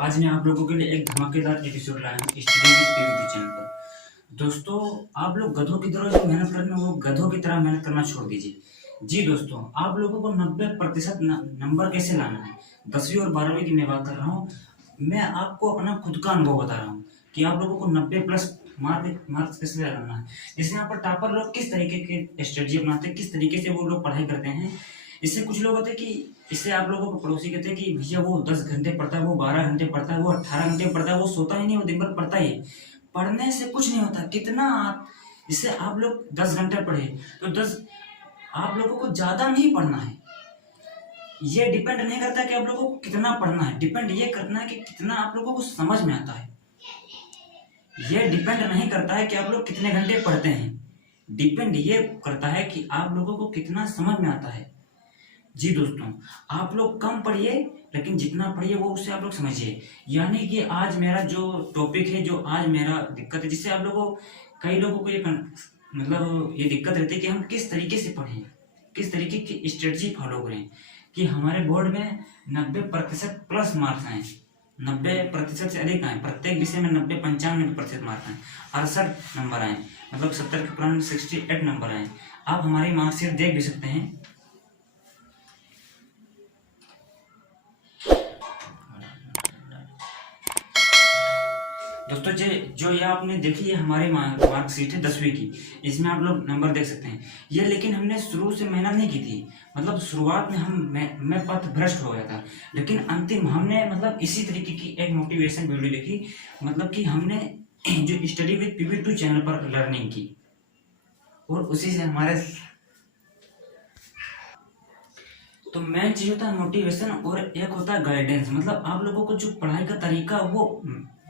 आज मैं आप लोगों के लिए एक धमाकेदार एपिसोड लाया हूँ स्टडी विद पीवीटी चैनल पर। दोस्तों, आप लोग गधों की तरह जो मेहनत करते हैं वो गधों की तरह मेहनत करना छोड़ दीजिए। जी दोस्तों, आप लोगों को 90% नंबर कैसे लाना है, 10वीं और 12वीं की मैं बात कर रहा हूँ। मैं आपको अपना खुद का अनुभव बता रहा हूँ कि आप लोगों को 90+ मार्क्स कैसे लाना है। जैसे यहाँ पर टॉपर लोग किस तरीके के स्ट्रेटजी अपनाते हैं, किस तरीके से वो लोग पढ़ाई करते हैं। इससे कुछ लोग होते हैं कि इससे आप लोगों को पड़ोसी कहते हैं कि भैया वो 10 घंटे पढ़ता है, वो 12 घंटे पढ़ता है, वो 18 घंटे पढ़ता है, वो सोता ही नहीं, वो दिन भर पढ़ता ही है। पढ़ने से कुछ नहीं होता। कितना इससे आप लोग 10 घंटे पढ़े तो 10 आप लोगों को ज़्यादा नहीं पढ़ना है। ये डिपेंड नहीं करता कि आप लोगों को कितना पढ़ना है, डिपेंड ये करना है कि कितना आप लोगों को समझ में आता है। ये डिपेंड नहीं करता है कि आप लोग कितने घंटे पढ़ते हैं, डिपेंड ये करता है कि आप लोगों को कितना समझ में आता है। जी दोस्तों, आप लोग कम पढ़िए लेकिन जितना पढ़िए वो उससे आप लोग समझिए। यानी कि आज मेरा जो टॉपिक है, जो आज मेरा दिक्कत है, जिससे आप लोगों कई लोगों को मतलब ये दिक्कत रहती है कि हम किस तरीके से पढ़ें, किस तरीके की स्ट्रेटजी फॉलो करें कि हमारे बोर्ड में 90% प्लस मार्क्स आए, 90% से अधिक आए, प्रत्येक विषय में 90-95% मार्क्स आए, 68 नंबर आए, मतलब 70 के पुराने 68 नंबर आए। आप हमारी मार्कशीट देख भी सकते हैं। दोस्तों, जो ये आपने देखी है हमारी मार्कशीट है 10वीं की, इसमें आप लोग नंबर देख सकते हैं। ये लेकिन हमने शुरू से मेहनत नहीं की थी, मतलब शुरुआत में मैं पथ भ्रष्ट हो गया था, लेकिन अंतिम हमने मतलब इसी तरीके की एक मोटिवेशन वीडियो देखी, मतलब कि हमने जो स्टडी विद पीवी2 चैनल पर लर्निंग की और उसी से हमारे तो मेन चीज होता है मोटिवेशन और एक होता है गाइडेंस। मतलब आप लोगों को जो पढ़ाई का तरीका वो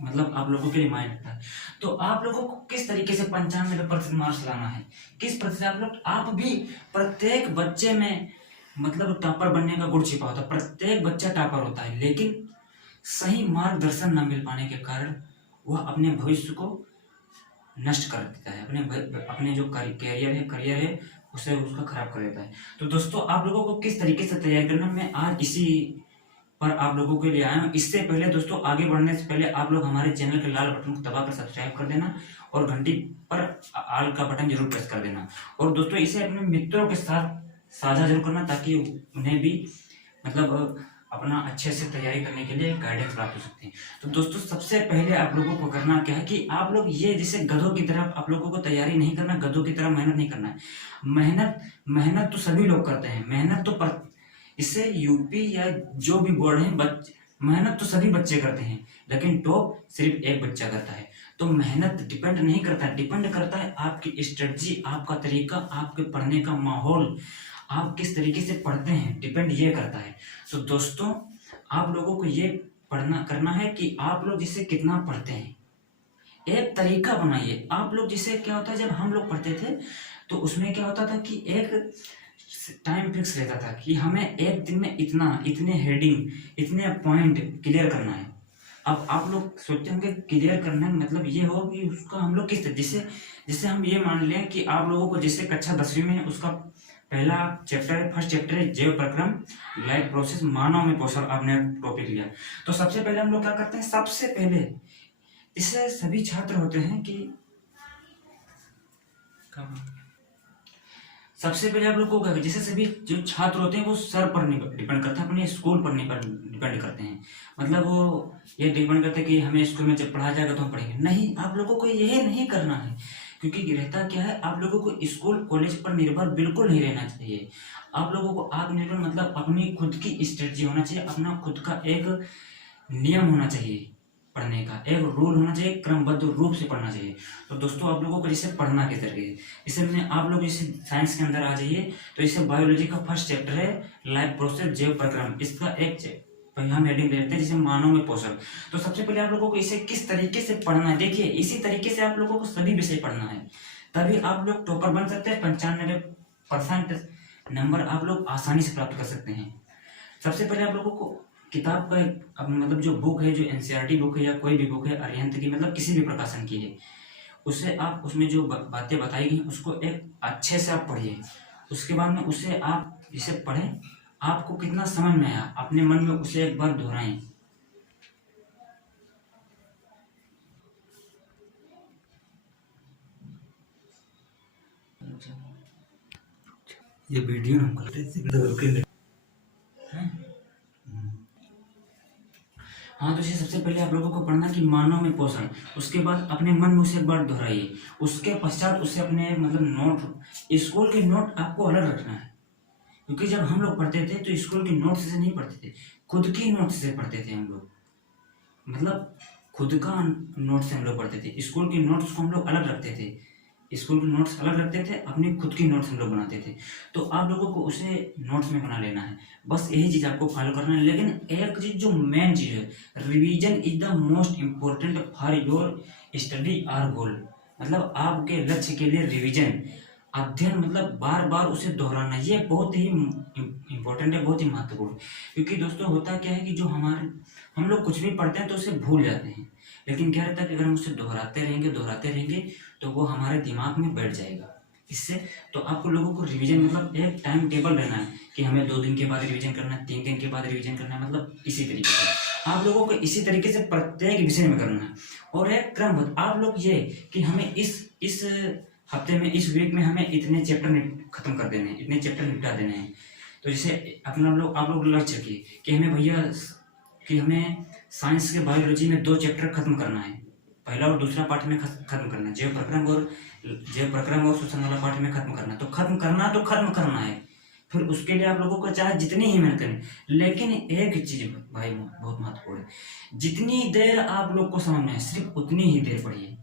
मतलब आप लोगों के लिए माइंड होता है। तो आप लोगों को किस तरीके से 95% मार्क्स लाना है, किस प्रतिशत आप भी प्रत्येक बच्चे में मतलब टॉपर बनने का गुण छिपा होता है। प्रत्येक बच्चा टॉपर होता है, लेकिन सही मार्गदर्शन न मिल पाने के कारण वह अपने भविष्य को नष्ट कर देता है, अपने जो करियर है उसे उसका खराब कर देता है। तो दोस्तों, आप लोगों को किस तरीके से तैयारी करना मैं आज इसी पर आप लोगों के लिए आया हूँ। इससे पहले दोस्तों, आगे बढ़ने से पहले आप लोग हमारे चैनल के लाल बटन को दबाकर सब्सक्राइब कर देना और घंटी पर ऑल का बटन जरूर प्रेस कर देना। और दोस्तों, इसे अपने मित्रों के साथ साझा जरूर करना ताकि उन्हें भी मतलब अपना अच्छे से तैयारी करने के लिए गाइडेंस प्राप्त हो सकते हैं। तो दोस्तों, सबसे पहले आप लोगों को करना क्या है कि आप लोग ये जैसे गधों की तरह आप लोगों को तैयारी नहीं करना, गधों की तरह मेहनत नहीं करना है। मेहनत तो सभी लोग करते हैं, मेहनत तो इससे यूपी या जो भी बोर्ड है मेहनत तो सभी बच्चे करते हैं, लेकिन टॉप सिर्फ एक बच्चा करता है। तो मेहनत डिपेंड नहीं करता, डिपेंड करता है आपकी स्ट्रेटजी, आपका तरीका, आपके पढ़ने का माहौल, आप किस तरीके से पढ़ते हैं, डिपेंड ये करता है। तो दोस्तों, आप लोगों को ये करना है कि आप लोग जिससे कितना पढ़ते हैं, एक तरीका बनाइए। आप लोग जिससे क्या होता है, जब हम लोग पढ़ते थे तो उसमें क्या होता था कि एक टाइम फिक्स रहता था कि हमें एक दिन में इतने हेडिंग, इतने पॉइंट क्लियर करना है। अब आप लोग सोचते होंगे क्लियर करने का मतलब ये हो कि उसका हम लोग किस तरह, जिससे हम ये मान लें कि आप लोगों को जैसे कक्षा 10वीं में उसका पहला चैप्टर, फर्स्ट चैप्टर है जैव प्रक्रम, लाइफ प्रोसेस, मानव में पोषण, आपने टॉपिक लिया। तो सबसे पहले हम लोग क्या करते हैं, सबसे पहले इससे सभी छात्र होते हैं कि सबसे पहले आप लोग को जैसे सभी जो छात्र होते हैं वो सर पर डिपेंड करता है, अपने स्कूल पढ़ने पर डिपेंड करते हैं। मतलब वो ये डिपेंड करते हैं कि हमें स्कूल में जब पढ़ा जाएगा तो हम पढ़ेंगे। नहीं, आप लोगों को यह नहीं करना है, क्योंकि रहता क्या है, आप लोगों को स्कूल कॉलेज पर निर्भर बिल्कुल नहीं रहना चाहिए। आप लोगों को आत्मनिर्भर मतलब अपनी खुद की स्ट्रेटजी होना चाहिए, अपना खुद का एक नियम होना चाहिए, पढ़ने का एक रूल होना चाहिए, क्रमबद्ध रूप से पढ़ना चाहिए। तो दोस्तों, आप लोगों को जैसे पढ़ना किस तरीके, इसे में आप लोग जैसे साइंस के अंदर आ जाइए तो इसे बायोलॉजी का फर्स्ट चैप्टर है लाइफ प्रोसेस जैव प्रक्रम, इसका एक हम हेडिंग लेते हैं जिसे मानव में पोषण। तो सबसे पहले आप लोगों को इसे किस तरीके से पढ़ना है, देखिए इसी तरीके से आप लोगों को सभी विषय पढ़ना है, तभी आप लोग टॉपर बन सकते हैं। 95% नंबर आप लोग आसानी से प्राप्त कर सकते हैं। सबसे पहले आप लोगों को किताब का मतलब जो बुक है, जो एनसीईआरटी बुक है या कोई भी बुक है अरिहंत की, मतलब किसी भी प्रकाशन की है, उससे आप उसमें जो बातें बताई गई उसको एक अच्छे से आप पढ़िए। उसके बाद में उसे आप इसे पढ़ें, आपको कितना समझ में आया अपने मन में उसे एक बार दोहराएं। ये वीडियो हम करते हैं। हाँ, तो जैसे सबसे पहले आप लोगों को पढ़ना कि मानव में पोषण, उसके बाद अपने मन में उसे एक बार दोहराइए, उसके पश्चात उसे अपने मतलब नोट, स्कूल के नोट आपको अलग रखना है, क्योंकि जब हम लोग पढ़ते थे तो स्कूल के नोट से नहीं पढ़ते थे, खुद की नोट से पढ़ते थे हम लोग, मतलब खुद का नोट से हम लोग पढ़ते थे। स्कूल के नोट्स को हम लोग अलग रखते थे, स्कूल के नोट्स अलग रखते थे, अपनी खुद की नोट्स हम लोग बनाते थे। तो आप लोगों को उसे नोट्स में बना लेना है, बस यही चीज़ आपको फॉलो करना है। लेकिन एक चीज़ जो मेन चीज़ है, revision is the most important for your study or goal, मतलब आपके लक्ष्य के लिए रिवीजन, अध्ययन, मतलब बार बार उसे दोहराना, ये बहुत ही इम्पोर्टेंट है, बहुत ही महत्वपूर्ण। क्योंकि दोस्तों होता क्या है कि जो हम लोग कुछ भी पढ़ते हैं तो उसे भूल जाते हैं, लेकिन क्या रहता है कि अगर हम उसे दोहराते रहेंगे तो वो हमारे दिमाग में बैठ जाएगा। इससे तो आपको लोगों को रिवीजन मतलब एक टाइम टेबल रहना है कि हमें 2 दिन के बाद रिवीजन करना है, 3 दिन के बाद रिवीजन करना है, मतलब इसी तरीके से आप लोगों को इसी तरीके से प्रत्येक विषय में करना है। और एक क्रमबद्ध आप लोग ये कि हमें इस हफ्ते में, इस वीक में हमें इतने चैप्टर खत्म कर देने हैं, इतने चैप्टर निपटा देने हैं। तो जैसे अपना आप लोग लक्ष्य रखिए कि हमें भैया कि हमें साइंस के बायोलॉजी में 2 चैप्टर खत्म करना है, पहला और दूसरा पार्ट में खत्म करना है, जैव प्रक्रम और श्वसन वाला पार्ट में खत्म करना है। तो खत्म करना है, फिर उसके लिए आप लोगों को चाहे जितनी ही मेहनत करें, लेकिन एक चीज भाई बहुत महत्वपूर्ण है, जितनी देर आप लोग को समझना है सिर्फ उतनी ही देर पढ़िए।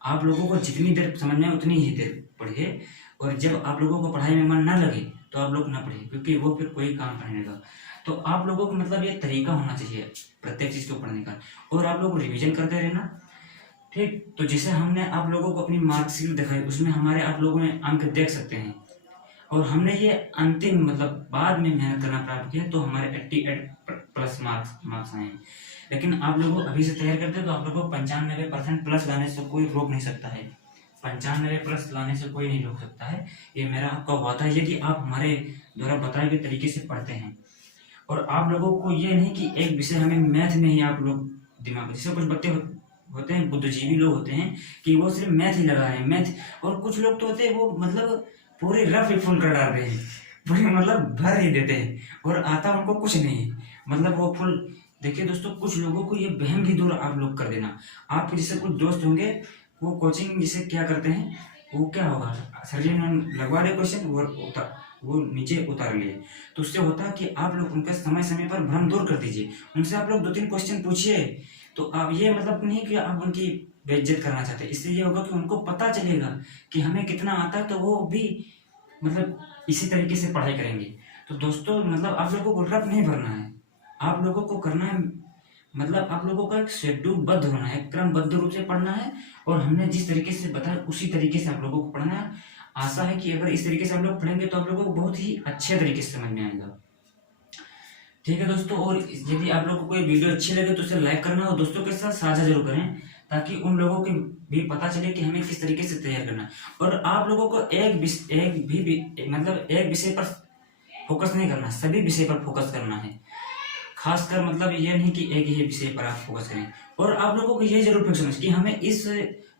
आप लोगों को जितनी देर समझना है उतनी ही देर पढ़िए, और जब आप लोगों को पढ़ाई में मन ना लगे तो आप लोग ना पढ़िए, क्योंकि वो फिर कोई काम करने लगा। तो आप लोगों को मतलब ये तरीका होना चाहिए प्रत्येक चीज़ को पढ़ने का, और आप लोग रिवीजन करते रहना, ठीक। तो जैसे हमने आप लोगों को अपनी मार्कशीट दिखाई, उसमें हमारे आप लोगों ने अंक देख सकते हैं, और हमने ये अंतिम मतलब बाद में मेहनत करना प्राप्त किया तो हमारे 88+ मार्क्स आए हैं। लेकिन आप लोग अभी से तैयार करते हैं तो आप लोगों को 95% प्लस लाने से कोई रोक नहीं सकता है, 95+ लाने से कोई नहीं रोक सकता है। ये मेरा आपका वादा है कि आप हमारे द्वारा बताए गए तरीके से पढ़ते हैं। और आप लोगों को ये नहीं कि एक विषय हमें मैथ में ही आप लोग दिमाग, जैसे कुछ बच्चे होते हैं बुद्धिजीवी लोग होते हैं कि वो सिर्फ मैथ ही लगा रहे हैं, मैथ, और कुछ लोग तो होते हैं वो मतलब पूरी रफ ही फुल कर डालते हैं, पूरी मतलब भर ही देते हैं, और आता उनको कुछ नहीं है, मतलब वो फुल। देखिए दोस्तों, कुछ लोगों को ये वहम भी दूर आप लोग कर देना। आप जैसे कुछ दोस्त होंगे वो कोचिंग जैसे क्या करते हैं, वो क्या होगा, सर जी ने लगवा रहे क्वेश्चन वो नीचे उतार लिए, तो उससे होता है कि आप लोग उनका समय समय पर भ्रम दूर कर दीजिए, उनसे आप लोग 2-3 क्वेश्चन पूछिए। तो आप ये मतलब नहीं कि आप उनकी बेइज्जत करना चाहते, इससे ये होगा कि उनको पता चलेगा कि हमें कितना आता है, तो वो भी मतलब इसी तरीके से पढ़ाई करेंगे। तो दोस्तों मतलब आप लोगों को रफ नहीं भरना है, आप लोगों को करना है मतलब आप लोगों का एक शेड्यूलबद्ध होना है, क्रमबद्ध रूप से पढ़ना है, और हमने जिस तरीके से बताया उसी तरीके से आप लोगों को पढ़ना है। आशा है कि अगर इस तरीके से आप लोग पढ़ेंगे तो आप लोगों को बहुत ही अच्छे तरीके से समझ में आएगा, ठीक है दोस्तों। और यदि आप लोगों को कोई वीडियो अच्छी लगे तो उसे लाइक करना और दोस्तों के साथ साझा जरूर करें, ताकि उन लोगों को भी पता चले कि हमें किस तरीके से तैयार करना है। और आप लोगों को एक विषय पर फोकस नहीं करना, सभी विषय पर फोकस करना है, खासकर मतलब ये नहीं कि एक ही विषय पर आप फोकस करें। और आप लोगों को ये जरूर फिक्स होना चाहिए कि हमें इस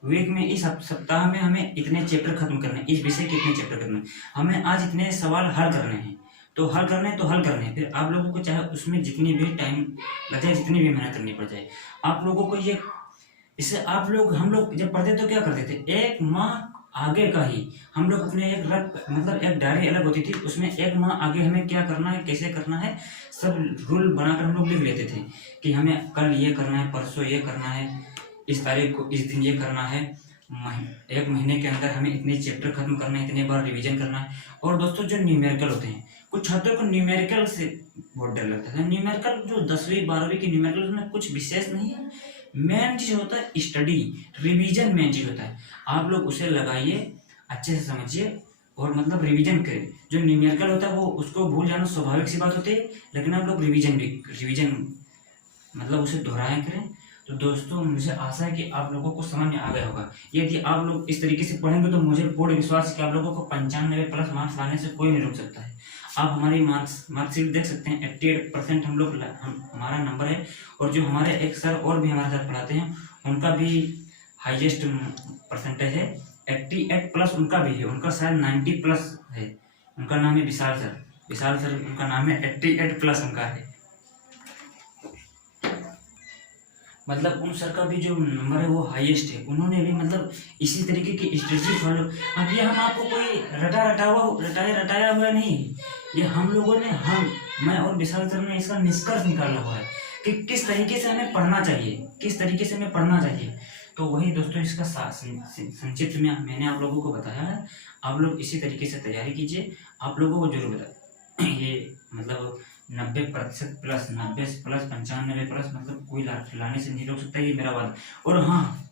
वीक में, इस सप्ताह में हमें इतने चैप्टर खत्म करने हैं, इस विषय के इतने चैप्टर करने हैं, हमें आज इतने सवाल हल करने हैं, तो हल करने हैं। फिर आप लोगों को चाहे उसमें जितनी भी टाइम लग जाए, जितनी भी मेहनत करनी पड़ जाए, आप लोगों को ये, इससे हम लोग जब पढ़ते तो क्या करते थे, 1 माह आगे का ही हम लोग अपने एक डायरी अलग होती थी, उसमें 1 माह आगे हमें क्या करना है, कैसे करना है, सब रूल बनाकर हम लोग लिख लेते थे कि हमें कल ये करना है, परसों ये करना है, इस तारीख को, इस दिन ये करना है, 1 महीने के अंदर हमें इतने चैप्टर खत्म करना है, इतने बार रिवीजन करना है। और दोस्तों जो न्यूमेरिकल होते हैं, कुछ छात्रों को न्यूमेरिकल से बहुत डर लगता है। न्यूमेरिकल जो 10वीं 12वीं की न्यूमेरिकल, उसमें कुछ विशेष नहीं है, मेन चीज होता है स्टडी, रिवीजन मेन चीज होता है। आप लोग उसे लगाइए, अच्छे से समझिए और मतलब रिवीजन करें। जो न्यूमेरिकल होता है वो उसको भूल जाना स्वाभाविक सी बात होती है, लेकिन आप लोग रिवीजन मतलब उसे दोहराया करें। तो दोस्तों मुझे आशा है कि आप लोगों को समझ में आ गया होगा। यदि आप लोग इस तरीके से पढ़ेंगे तो मुझे पूर्ण विश्वास है कि आप लोगों को 95+ मार्क्स लाने से कोई नहीं रोक सकता है। आप हमारी मार्कशीट देख सकते हैं, 88% हमारा नंबर है। और जो हमारे एक सर और भी हमारे साथ पढ़ाते हैं, उनका भी हाईएस्ट परसेंटेज है, 88+ उनका भी है, उनका शायद 90+ है। उनका नाम है विशाल सर, विशाल सर उनका नाम है, 88+ उनका है। मतलब उन सर का भी जो नंबर है वो हाईएस्ट है। उन्होंने भी मतलब इसी तरीके की स्ट्रेटजी फॉलो। अब ये हम आपको कोई रटाया हुआ नहीं है, ये हम लोगों ने, मैं और विशाल सर ने इसका निष्कर्ष निकाला हुआ है कि किस तरीके से हमें पढ़ना चाहिए, किस तरीके से हमें पढ़ना चाहिए। तो वही दोस्तों इसका संक्षिप्त में मैंने आप लोगों को बताया है। आप लोग इसी तरीके से तैयारी कीजिए। आप लोगों को जरूर बता ये मतलब 90% प्लस, 90+ 95+ मतलब कोई लाने से नहीं रोक सकता, ये मेरा वादा। और हाँ,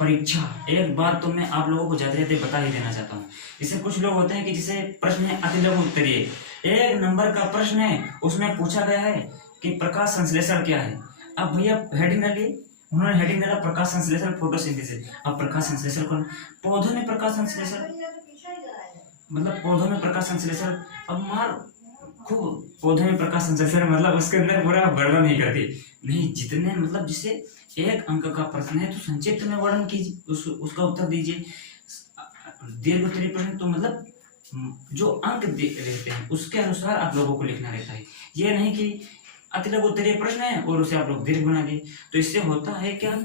परीक्षा, एक बात तो मैं आप लोगों को जाते जाते बता ही देना चाहता हूँ। जैसे कुछ लोग होते हैं कि जिसे प्रश्न है अति लघु उत्तरीय, 1 नंबर का प्रश्न है, उसमें पूछा गया है कि प्रकाश संश्लेषण क्या है। अब भैया हेडिंग डालिए, उन्होंने हेडिंग डाला प्रकाश संश्लेषण फोटोसिंथेसिस। अब प्रकाश संश्लेषण कौन, पौधों में प्रकाश संश्लेषण, मतलब पौधों में प्रकाश संश्लेषण। अब मार खूब पौधे में प्रकाश संश्लेषण मतलब उसके अंदर पूरा वर्णन नहीं करती, नहीं, जितने मतलब जिसे 1 अंक का प्रश्न है तो संक्षिप्त में वर्णन कीजिए, उसका उत्तर दीजिए। दीर्घ उत्तरीय प्रश्न तो मतलब जो अंक रहते हैं उसके अनुसार आप लोगों को लिखना रहता है। ये नहीं कि अति लघु उत्तरीय प्रश्न है और उसे आप लोग दीर्घ बना दिए। तो इससे होता है क्या,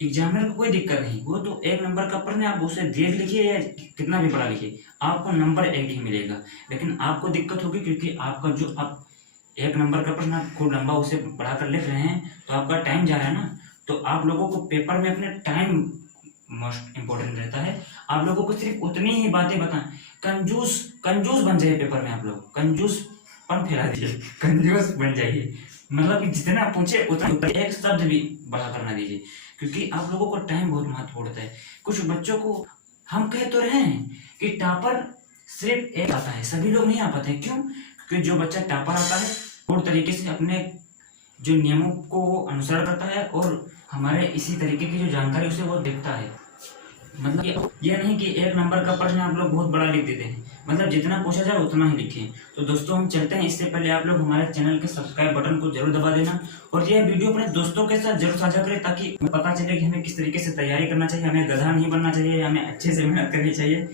एग्जामिनर को कोई दिक्कत नहीं, वो तो 1 नंबर का प्रश्न है, आप उसे दीर्घ लिखिए या कितना भी बड़ा लिखिए, आपको नंबर 1 ही मिलेगा। लेकिन आपको दिक्कत होगी क्योंकि आपका जो आप 1 नंबर का प्रश्न आप खूब लंबा उसे बढ़ाकर लिख रहे हैं तो आपका टाइम जा रहा है ना। तो आप लोगों को पेपर में अपने टाइम मोस्ट इम्पोर्टेंट रहता है। आप लोगों को सिर्फ उतनी ही बातें बताएं। कंजूस बन जाइए पेपर में, आप लोग कंजूसपन फैला दीजिए, कंजूस बन जाइए। मतलब कि जितना पूछे उतना, एक शब्द भी बढ़ा कर ना दीजिए, क्योंकि आप लोगों को टाइम बहुत महत्वपूर्ण होता है। कुछ बच्चों को हम कह तो रहे हैं कि टॉपर सिर्फ एक आता है, सभी लोग नहीं आ पाते। क्यों? क्योंकि जो बच्चा टॉपर आता है और तरीके से अपने जो नियमों को वो अनुसरण करता है और हमारे इसी तरीके की जो जानकारी उसे वो देखता है। मतलब ये नहीं कि 1 नंबर का प्रश्न आप लोग बहुत बड़ा लिख देते हैं, मतलब जितना पूछा जाए उतना ही लिखें। तो दोस्तों हम चलते हैं, इससे पहले आप लोग हमारे चैनल के सब्सक्राइब बटन को जरूर दबा देना और यह वीडियो अपने दोस्तों के साथ जरूर साझा करें, ताकि पता चले कि हमें किस तरीके से तैयारी करना चाहिए, हमें गधा नहीं बनना चाहिए, हमें अच्छे से मेहनत करनी चाहिए।